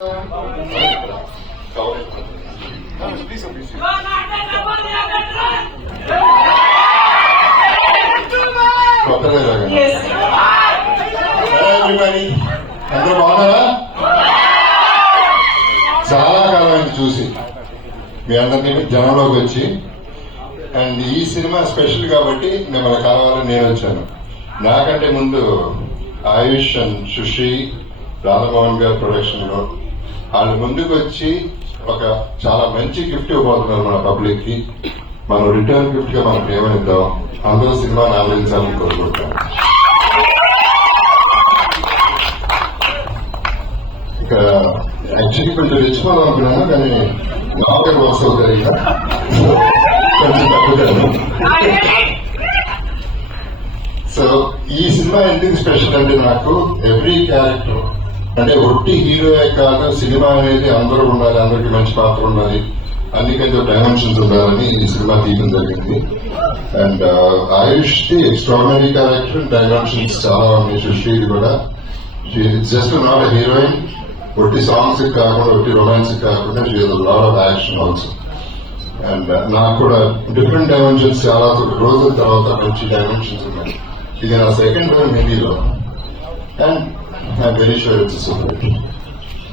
అందరూ బాగున్నారా? చాలా కాలం అయింది చూసి మీ అందరినీ జనంలోకి వచ్చి. అండ్ ఈ సినిమా స్పెషల్ కాబట్టి మిమ్మల్ని కలవాలని నేను వచ్చాను. నాకంటే ముందు ఆయుష్ అండ్ సుశ్రీ రాధామోహన్ గారి ప్రొడక్షన్ లో వాళ్ళు ముందుకు వచ్చి ఒక చాలా మంచి గిఫ్ట్ ఇవ్వబోతున్నారు మన పబ్లిక్ కి. మనం రిటర్న్ గిఫ్ట్ గా మనం ఏమనిద్దాం, అందరూ సినిమాని ఆదరించాలని కోరుకుంటాం. ఇక యాక్చువల్లీ కొంచెం రెచ్చిపోదాం అనుకున్నాను, కానీ నాకే వస్తుంది కొంచెం తగ్గుతాను. సో ఈ సినిమా ఎందుకు స్పెషల్ అంటే, నాకు ఎవ్రీ క్యారెక్టర్ అంటే ఒట్టి హీరోయే కాదు, సినిమా అనేది అందరూ ఉండాలి, అందరికి మంచి పాత్ర ఉండాలి, అన్నికంటే డైమెన్షన్స్ ఉండాలని ఈ సినిమా తీయడం జరిగింది. And Ayush the extraordinary character, dimensions చాలా ఉన్నాయి. సుశ్రీది కూడా జస్ట్ నాట్ ఎ హీరోయిన్, ఒట్టి సాంగ్స్ కాకుండా, ఒట్టి రొమాన్స్ కాకుండా she has a lot of action also. And నాకు కూడా డిఫరెంట్ డైమెన్షన్స్ చాలా రోజుల తర్వాత మంచి డైమెన్షన్స్ ఉన్నాయి. ఇది నా సెకండ్ టైం హిందీలో, and I'm very sure it's super.